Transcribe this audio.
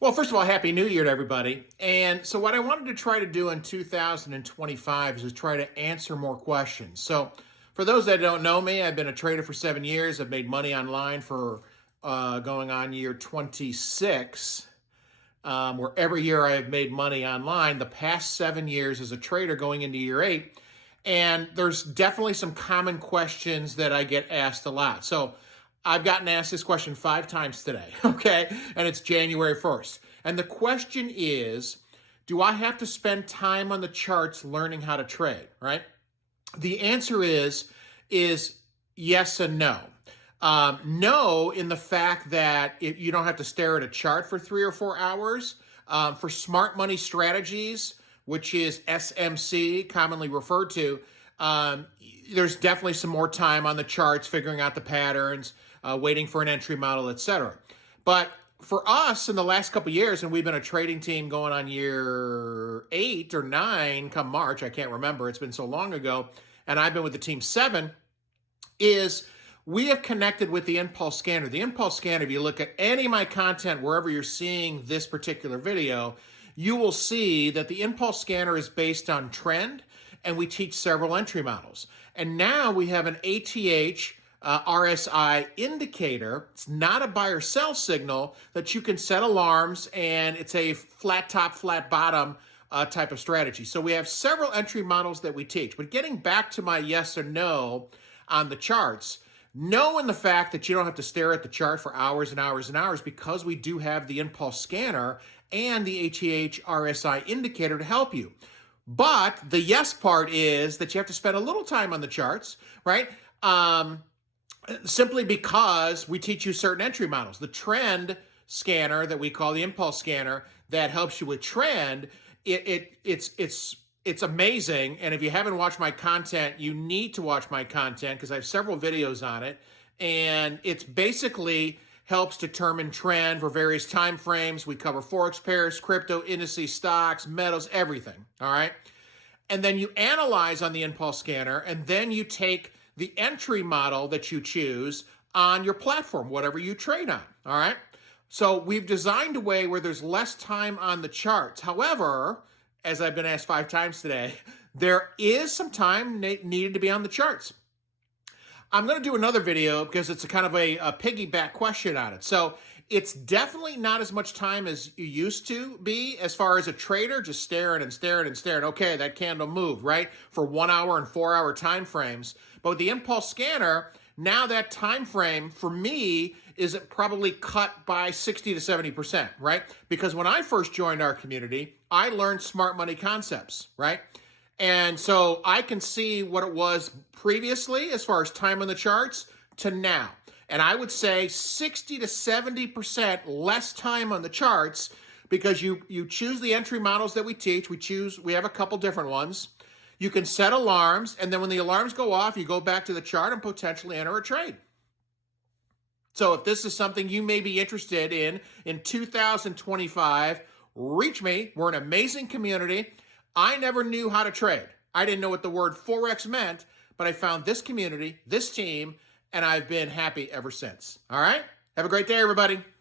Well, first of all, Happy New Year to everybody. And so what I wanted to try to do in 2025 is to try to answer more questions. So for those that don't know me, I've been a trader for 7 years. I've made money online for going on year 26, where every year I've made money online. The past 7 years as a trader going into year 8. And there's definitely some common questions that I get asked a lot. So I've gotten asked this question 5 times today, okay? And it's January 1st. And the question is, do I have to spend time on the charts learning how to trade, right? The answer is yes and no. No, in the fact that you don't have to stare at a chart for 3 or 4 hours. For smart money strategies, which is SMC, commonly referred to, there's definitely some more time on the charts, figuring out the patterns, waiting for an entry model, etc. But for us in the last couple of years, and we've been a trading team going on year 8 or 9 come March, I can't remember, it's been so long ago, and I've been with the team 7, is we have connected with the Impulse Scanner. The Impulse Scanner, if you look at any of my content, wherever you're seeing this particular video, you will see that the Impulse Scanner is based on trend, and we teach several entry models. And now we have an ATH RSI indicator. It's not a buy or sell signal that you can set alarms, and it's a flat top, flat bottom type of strategy. So we have several entry models that we teach. But getting back to my yes or no on the charts, no in the fact that you don't have to stare at the chart for hours and hours and hours, because we do have the Impulse Scanner and the ATH RSI indicator to help you. But the yes part is that you have to spend a little time on the charts, right? Simply because we teach you certain entry models. The trend scanner that we call the Impulse Scanner that helps you with trend, it's amazing. And if you haven't watched my content, you need to watch my content because I have several videos on it. And it's basically helps determine trend for various time frames. We cover Forex pairs, crypto, indices, stocks, metals, everything, all right? And then you analyze on the Impulse Scanner, and then you take the entry model that you choose on your platform, whatever you trade on, all right? So we've designed a way where there's less time on the charts. However, as I've been asked 5 times today, there is some time needed to be on the charts. I'm going to do another video because it's a kind of a piggyback question on it. So it's definitely not as much time as you used to be as far as a trader, just staring and staring and staring. Okay, that candle moved, right? For 1 hour and 4 hour time frames. But with the Impulse Scanner, now that time frame for me is probably cut by 60 to 70%, right? Because when I first joined our community, I learned smart money concepts, right? And so I can see what it was previously as far as time on the charts to now. And I would say 60 to 70% less time on the charts because you choose the entry models that we teach. We have a couple different ones. You can set alarms, and then when the alarms go off, you go back to the chart and potentially enter a trade. So if this is something you may be interested in 2025, reach me. We're an amazing community. I never knew how to trade. I didn't know what the word Forex meant, but I found this community, this team, and I've been happy ever since. All right? Have a great day, everybody.